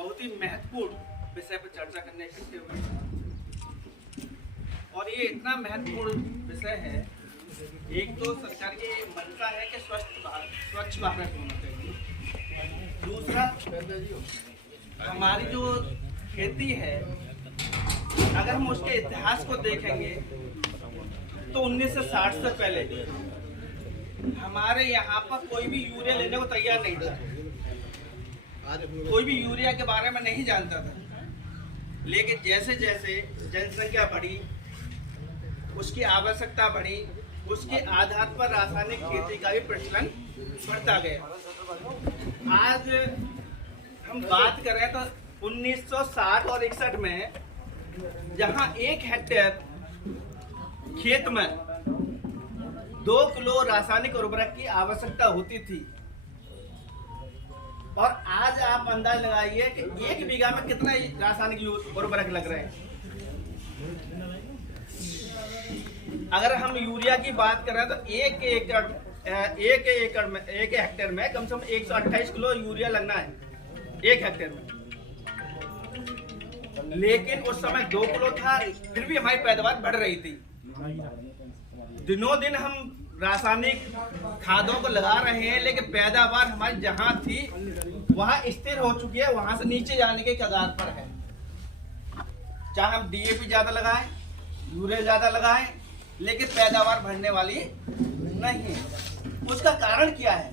बहुत ही महत्वपूर्ण विषय पर चर्चा करने इकट्ठे हुए हैं। और ये इतना महत्वपूर्ण विषय है, एक तो सरकार की मंशा है कि स्वच्छ भारत होना चाहिए। दूसरा, हमारी जो खेती है, अगर हम उसके इतिहास को देखेंगे तो 1960 से पहले हमारे यहाँ पर कोई भी यूरिया लेने को तैयार नहीं था। कोई भी यूरिया के बारे में नहीं जानता था। लेकिन जैसे जैसे जनसंख्या बढ़ी, उसकी आवश्यकता बढ़ी, उसके आधार पर रासायनिक खेती का भी प्रचलन बढ़ता गया। आज हम बात करें तो 1960 और 61 में जहां 1 हेक्टेयर खेत में 2 किलो रासायनिक उर्वरक की आवश्यकता होती थी, और आज आप अंदाज लगाइए कि 1 बीघा में कितना रासायनिक उर्वरक लग रहे हैं। अगर हम यूरिया की बात करें तो 1 हेक्टेयर में कम से कम 128 किलो यूरिया लगना है 1 हेक्टेयर में। लेकिन उस समय 2 किलो था, फिर भी हमारी पैदावार बढ़ रही थी। दिनों दिन हम रासायनिक खादों को लगा रहे हैं, लेकिन पैदावार हमारी जहां थी वहां स्थिर हो चुकी है, वहां से नीचे जाने के कगार पर है। चाहे हम डीएपी ज्यादा लगाएं, यूरिया ज्यादा लगाएं, लेकिन पैदावार बढ़ने वाली नहीं। उसका कारण क्या है?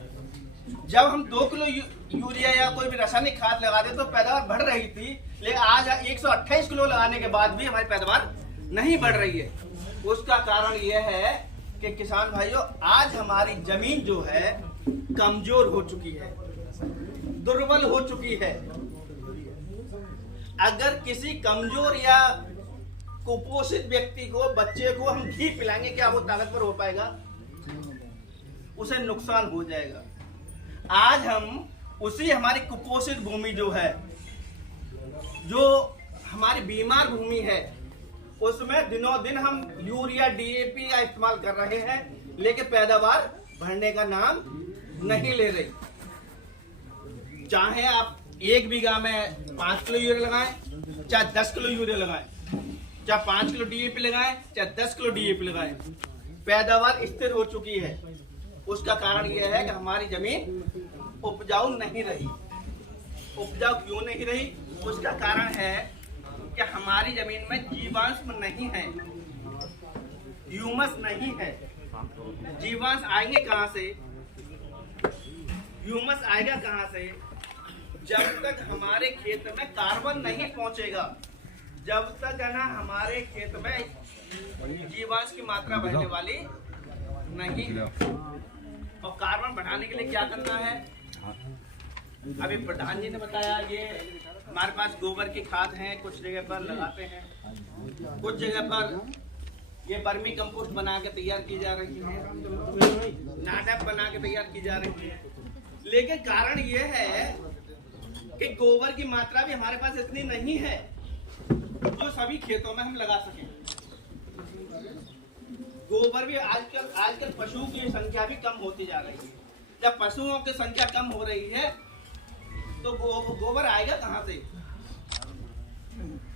जब हम 2 किलो यूरिया या कोई भी रासायनिक खाद लगाते तो पैदावार बढ़ रही थी, लेकिन आज 128 किलो लगाने के बाद भी हमारी पैदावार नहीं बढ़ रही है। उसका कारण यह है कि किसान भाइयों, आज हमारी जमीन जो है कमजोर हो चुकी है, दुर्बल हो चुकी है। अगर किसी कमजोर या कुपोषित व्यक्ति को, बच्चे को हम घी पिलाएंगे, क्या वो ताकतवर हो पाएगा? उसे नुकसान हो जाएगा। आज हम उसी हमारी कुपोषित भूमि जो है, जो हमारी बीमार भूमि है, उसमें दिनों दिन हम यूरिया डीएपी का इस्तेमाल कर रहे हैं, लेकिन पैदावार बढ़ने का नाम नहीं ले रही। चाहे आप 1 बीघा में 5 किलो यूरिया लगाएं, चाहे 10 किलो यूरिया लगाएं, चाहे 5 किलो डीएपी लगाएं, चाहे 10 किलो डीएपी लगाएं, पैदावार स्थिर हो चुकी है। उसका कारण यह है कि हमारी जमीन उपजाऊ नहीं रही। उपजाऊ क्यों नहीं रही? उसका कारण है कि हमारी जमीन में जीवांश नहीं है, ह्यूमस नहीं है। जीवांश आएंगे कहां से? ह्यूमस आएगा कहां से? जब तक हमारे खेत में कार्बन नहीं पहुंचेगा, जब तक है ना हमारे खेत में जीवांश की मात्रा बढ़ने वाली नहीं। और कार्बन बढ़ाने के लिए क्या करना है? अभी प्रधान जी ने बताया, ये हमारे पास गोबर की खाद है, कुछ जगह पर लगाते हैं, कुछ जगह पर ये वर्मी कंपोस्ट बना के तैयार की जा रही है, नाटक बना के तैयार की जा रही है। लेकिन कारण ये है कि गोबर की मात्रा भी हमारे पास इतनी नहीं है जो सभी खेतों में हम लगा सकें। गोबर भी आजकल पशुओं की संख्या भी कम होती जा रही है। जब पशुओं की संख्या कम हो रही है तो गोबर आएगा कहां से?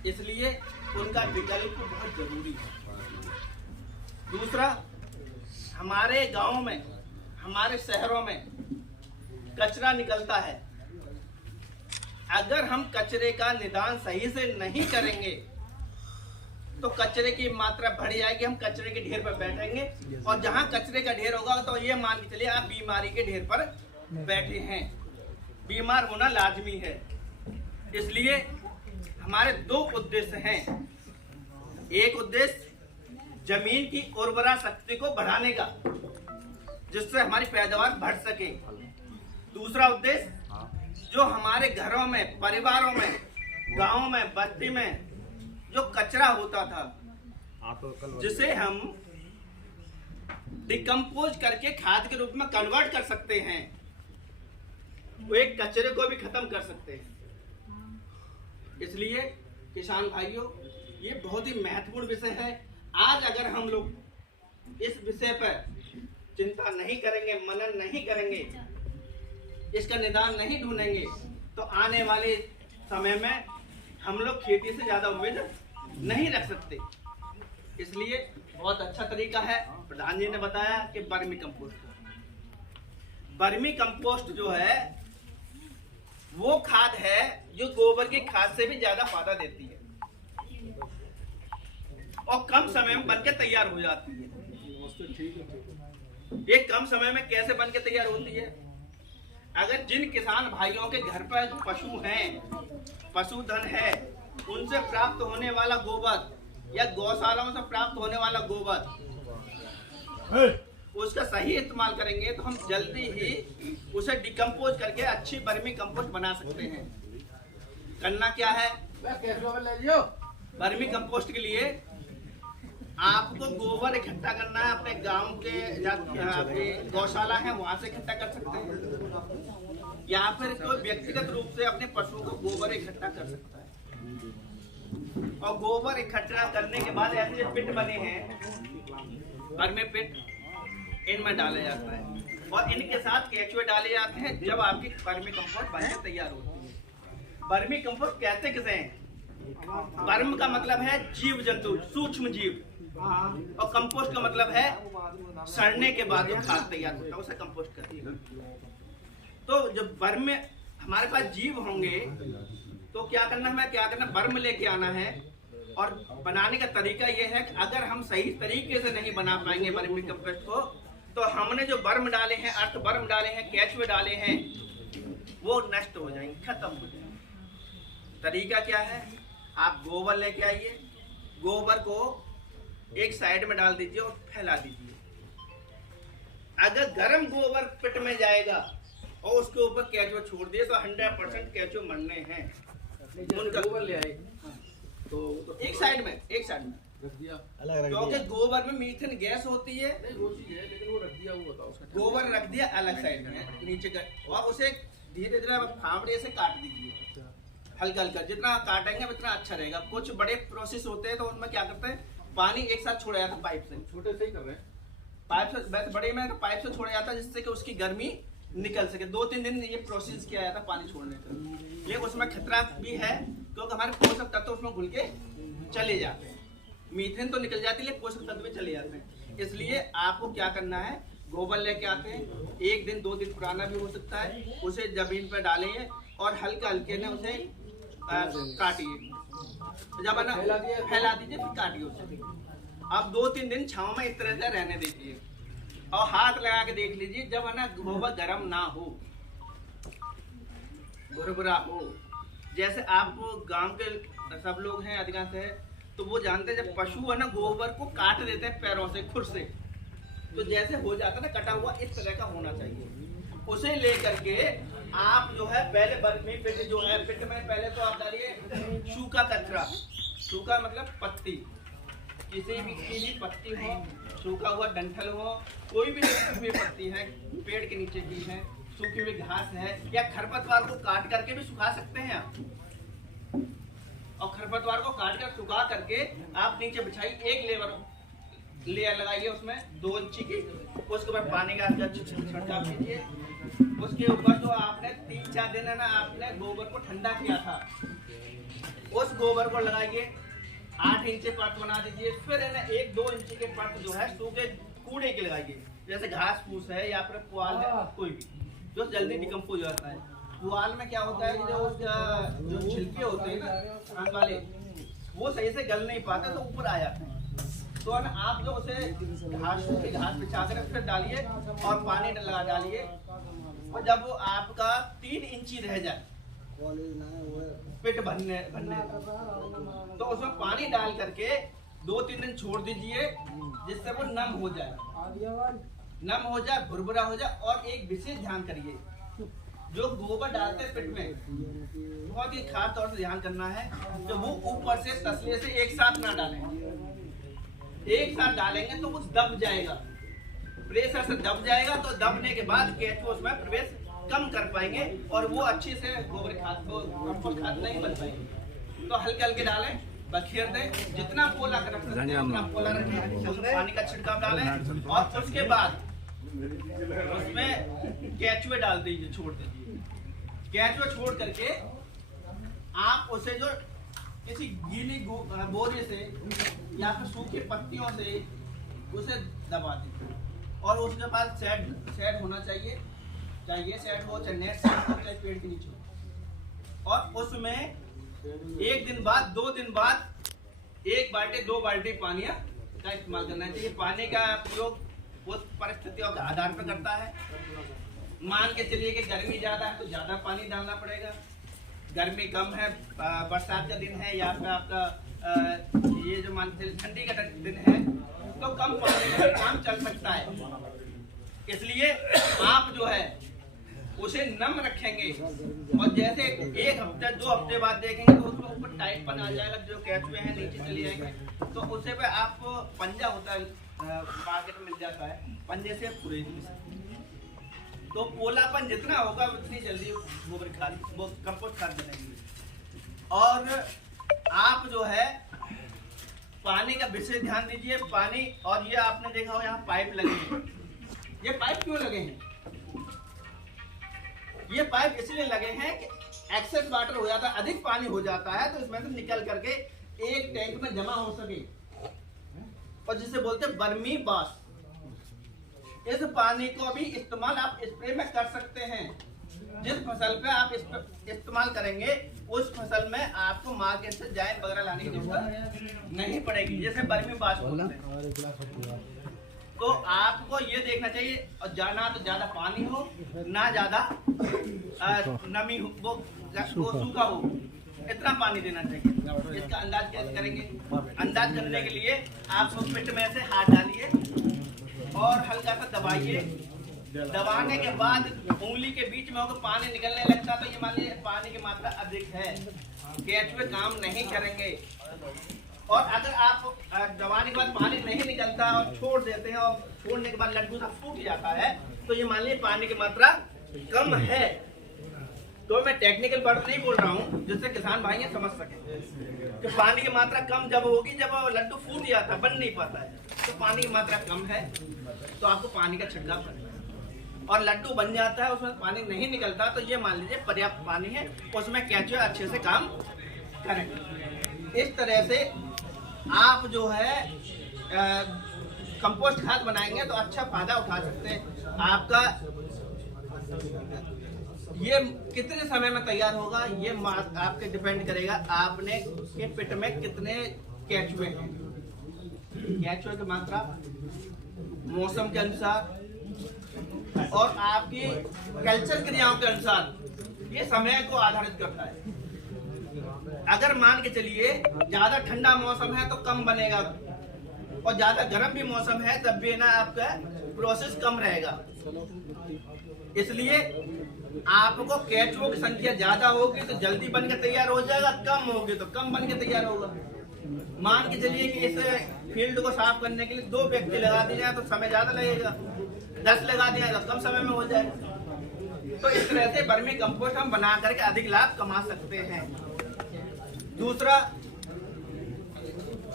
इसलिए उनका विकल्प बहुत जरूरी है। दूसरा, हमारे गांव में, हमारे शहरों में कचरा निकलता है। अगर हम कचरे का निदान सही से नहीं करेंगे तो कचरे की मात्रा बढ़ जाएगी। हम कचरे के ढेर पर बैठेंगे, और जहां कचरे का ढेर होगा तो ये मान के चलिए आप बीमारी के ढेर पर बैठे हैं। बीमार होना लाजमी है। इसलिए हमारे 2 उद्देश्य हैं। एक उद्देश्य जमीन की उर्वरा शक्ति को बढ़ाने का, जिससे हमारी पैदावार बढ़ सके। दूसरा उद्देश्य, जो हमारे घरों में, परिवारों में, गांवों में, बस्ती में जो कचरा होता था, जिसे हम डिकम्पोज करके खाद के रूप में कन्वर्ट कर सकते हैं, वो एक कचरे को भी खत्म कर सकते हैं। इसलिए किसान भाइयों, ये बहुत ही महत्वपूर्ण विषय है। आज अगर हम लोग इस विषय पर चिंता नहीं करेंगे, मनन नहीं करेंगे, इसका निदान नहीं ढूंढेंगे, तो आने वाले समय में हम लोग खेती से ज्यादा उम्मीद नहीं रख सकते। इसलिए बहुत अच्छा तरीका है, प्रधान जी ने बताया कि वर्मी कंपोस्ट। वर्मी कंपोस्ट जो है वो खाद है जो गोबर की खाद से भी ज्यादा फायदा देती है और कम समय में बनके तैयार हो जाती है। ये कम समय में कैसे बनके तैयार होती है? अगर जिन किसान भाइयों के घर पर पशु हैं, पशुधन है, उनसे प्राप्त होने वाला गोबर या गौशालाओं से प्राप्त होने वाला गोबर उसका सही इस्तेमाल करेंगे तो हम जल्दी ही उसे डिकम्पोज करके अच्छी वर्मी कंपोस्ट बना सकते हैं। करना क्या है? वर्मी कंपोस्ट के लिए आपको गोबर इकट्ठा करना है। अपने गांव के आपके गौशाला है वहां से इकट्ठा कर सकते हैं या फिर कोई व्यक्तिगत रूप से अपने पशुओं को गोबर इकट्ठा कर सकता है। और गोबर इकट्ठा करने के बाद ऐसे जो पिट बने हैं, वर्मी पिट, इनमें डाला जाता है और इनके साथ केचुए डाले जाते हैं जब आपकी वर्मी कंपोस्ट बनकर तैयार होती है। वर्मी कंपोस्ट कहते किसे हैं? वर्म का मतलब है जीव जंतु, सूक्ष्म जीव, और कंपोस्ट का मतलब है सड़ने के बाद जो खाद तैयार होता है उसे कंपोस्ट कहते हैं। तो जब वर्म में हमारे पास जीव होंगे तो क्या करना है? क्या करना? वर्म लेके आना है। और बनाने का तरीका यह है कि अगर हम सही तरीके से नहीं बना पाएंगे वर्मी कंपोस्ट को तो हमने जो वर्म डाले हैं, अर्थ वर्म डाले हैं, केचुए डाले हैं, वो नष्ट हो जाएंगे, खत्म हो जाएंगे। तरीका क्या है? आप गोबर लेके आइए, गोबर को एक साइड में डाल दीजिए और फैला दीजिए। अगर गर्म गोबर पिट में जाएगा और उसके ऊपर केचुए छोड़ दिए तो 100% केचुए मरने हैं। उनका गोबर ले आए तो एक साइड में रख दिया, क्योंकि गोबर में मीथेन गैस होती है। नहीं वो चीज है, लेकिन वो रख दिया, वो बताओ उसका। गोबर रख दिया अलग साइड में नीचे का, और उसे धीरे धीरे फावड़े से काट दीजिए, हल्का हल्का। जितना काटेंगे उतना अच्छा रहेगा। कुछ बड़े प्रोसेस होते हैं तो उनमें क्या करते हैं, पानी एक साथ छोड़ा जाता है पाइप से। छोटे से ही कर रहे हैं, पाइप से। वैसे बड़े में तो पाइप से छोड़ा जाता है जिससे कि उसकी गर्मी निकल सके। 2-3 दिन ये प्रोसेस किया जाता है पानी छोड़ने का। ये उसमें खतरा भी है क्योंकि हमारे पोषक तत्व उसमें घुल के चले जाते हैं। मीथेन तो निकल जाती है लेकिन पोषक तत्व चले जाते हैं। इसलिए आपको क्या करना है, गोबर लेके आते हैं, 1 दिन 2 दिन पुराना भी हो सकता है, उसे जमीन पर डालेंगे और हल्के हल्के ने उसे काटिए। जब है ना फैला दीजिए, फिर काटिए उसे। अब 2-3 दिन छांव में इस तरह से रहने दीजिए और हाथ लगा के देख लीजिए। जब है ना गोबर गर्म ना हो, भुरभुरा हो, जैसे आपको गांव के सब लोग हैं अधिकांश है तो वो जानते हैं, जब पशु है ना गोबर को काट देते हैं पैरों से, खुर से, तो जैसे हो जाता है ना कटा हुआ, इस तरह का होना चाहिए। उसे लेकर के आप जो है पहले वर्मी पिट जो है, पिट में पहले तो आप डालिए सूखा कचरा। सूखा मतलब पत्ती, किसी भी पत्ती हो, सूखा हुआ डंठल हो, कोई भी सूखी हुई पत्ती है, पेड़ के नीचे की है, सूखी हुई घास है, या खरपतवार को काट करके भी सुखा सकते हैं आप। और खरपतवार को काट कर सुखा करके आप नीचे बिछाइए, एक लेयर लगाइए उसमें 2 इंची की, उसके बाद पानी का छिड़काव कीजिए। उसके ऊपर जो आपने 3-4 दिन है ना आपने गोबर को ठंडा किया था, उस गोबर को लगाइए, 8 इंच परत बना दीजिए। फिर है ना 1-2 इंच के परत जो है सूखे कूड़े के लगाइए, जैसे घास फूस है या फिर पुआल है, कोई भी जो जल्दी डिकम्पोज हो जाता है। पुआल में क्या होता है कि जो छिलके होते हैं ना खान वाले, वो सही से गल नहीं पाते तो ऊपर आ जाते हैं। तो है ना आप जो उसे घास बिछा कर फिर डालिए और पानी लगा डालिए, और जब वो आपका 3 इंची रह जाए पिट भरने तो उसमें पानी डाल करके 2-3 दिन छोड़ दीजिए, जिससे वो नम हो जाए, भुरभुरा हो जाए। और एक विशेष ध्यान करिए, जो गोबर डालते हैं पिट में, बहुत ही खास तौर से ध्यान करना है, तो वो ऊपर से तसले से एक साथ ना डालें। एक साथ डालेंगे तो वो दब जाएगा, प्रेशर से दब जाएगा। तो दबने के बाद केचुए उसमें प्रवेश कम कर पाएंगे और वो अच्छे से गोबर खाद को कंपोस्ट खाद नहीं बन पाएंगे। तो हल्के हल्के डालें, बखेर दें, जितना पोला कर रख सकते हैं उतना पोला रखें, उसमें पानी का छिड़काव डालें और उसके बाद उसमें केचुए डाल दीजिए, छोड़ दीजिए। केचुए छोड़ करके आप उसे जो किसी गीली बोरे से या फिर सूखी पत्तियों से उसे दबा दें और उसके बाद शेड होना चाहिए, चाहे ये शेड हो, चाहे नेट शेड हो, चाहे पेड़ के नीचे हो। और उसमें 1 दिन बाद 2 दिन बाद 1 बाल्टी 2 बाल्टी पानी का इस्तेमाल करना चाहिए। पानी का प्रयोग उस परिस्थितियों के आधार पर करता है। मान के चलिए कि गर्मी ज्यादा है तो ज्यादा पानी डालना पड़ेगा, गर्मी कम है, बरसात का दिन है या फिर आपका ये जो मान के ठंडी का दिन है तो कम पानी में काम चल सकता है। इसलिए आप जो है उसे नम रखेंगे और जैसे 1 हफ्ते 2 हफ्ते बाद देखेंगे तो उसमें ऊपर टाइट पन आ जाएगा, जो कैचुए हैं नीचे चले जाएंगे। तो उसे पे आप पंजा होता है, मार्केट में मिल जाता है, पंजे से पूरे तो पोलापन जितना होगा उतनी जल्दी गोबर खाद वो कंपोस्ट खाद बनेगी। और आप जो है पानी का विशेष ध्यान दीजिए। पानी, और ये आपने देखा हो यहाँ पाइप लगे हैं। ये पाइप क्यों लगे हैं? ये पाइप इसलिए लगे हैं कि एक्सेस वाटर हो जाता है, अधिक पानी हो जाता है तो इसमें से निकल करके एक टैंक में जमा हो सके और जिसे बोलते हैं बर्मी बास। इस पानी को भी इस्तेमाल आप स्प्रे में कर सकते हैं। जिस फसल पे आप इस्तेमाल करेंगे उस फसल में आपको मार्केट से जाए वगैरह लाने की जरूरत नहीं पड़ेगी, जैसे बर्मी बास बोलते हैं। तो आपको ये देखना चाहिए और ना तो ज्यादा पानी हो ना ज्यादा नमी हो, वो सूखा हो, इतना पानी देना चाहिए। इसका अंदाज कैसे करेंगे? अंदाज करने के लिए आप पिट में से हाथ डालिए और हल्का सा दबाइए। दबाने के बाद उंगली के बीच में होकर पानी निकलने लगता तो ये मान लीजिए पानी की मात्रा अधिक है, केचुए काम नहीं करेंगे। और अगर आप दबाने के बाद पानी नहीं निकलता और छोड़ देते हैं और छोड़ने के बाद लड्डू सा फूट जाता है तो ये मान लीजिए पानी की मात्रा कम है। तो मैं टेक्निकल वर्ड नहीं बोल रहा हूँ जिससे किसान भाई समझ सके कि पानी की मात्रा कम जब होगी जब लड्डू फूट जाता, बन नहीं पाता है, तो पानी की मात्रा कम है तो आपको पानी का छिड़काव करना है। और लड्डू बन जाता है उसमें पानी नहीं निकलता तो ये मान लीजिए पर्याप्त पानी है, उसमें केचुए अच्छे से काम करेंगे। इस तरह से आप जो है कंपोस्ट खाद बनाएंगे तो अच्छा फायदा उठा सकते हैं। आपका ये कितने समय में तैयार होगा ये आपके डिपेंड करेगा आपने के पिट में कितने केचुए हैं। केचुए की मात्रा मौसम के अनुसार और आपकी कल्चर क्रियाओं के अनुसार ये समय को आधारित करता है। अगर मान के चलिए ज्यादा ठंडा मौसम है तो कम बनेगा और ज्यादा गर्म भी मौसम है तब भी ना आपका प्रोसेस कम रहेगा। इसलिए आपको केचुओं की संख्या ज्यादा होगी तो जल्दी बन के तैयार हो जाएगा, कम होगी तो कम बन के तैयार होगा। मान के चलिए कि इस फील्ड को साफ करने के लिए 2 व्यक्ति लगा दिए जाए तो समय ज्यादा लगेगा, 10 लगा दिया तो कम समय में हो जाएगा। तो इस तरह से वर्मी कंपोस्ट हम बना करके अधिक लाभ कमा सकते हैं। दूसरा,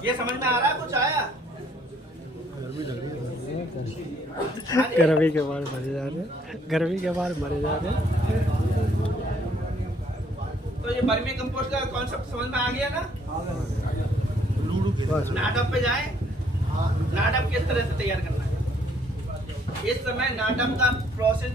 ये समझ में आ रहा है? कुछ आया? गर्मी के बाद मरे जा रहे, गर्मी के बाद मरे जा रहे। तो ये वर्मी कंपोस्ट का कॉन्सेप्ट समझ में आ गया ना? नाटक पे जाए, नाटक किस तरह से तैयार करना है। इस समय नाटक का प्रोसेस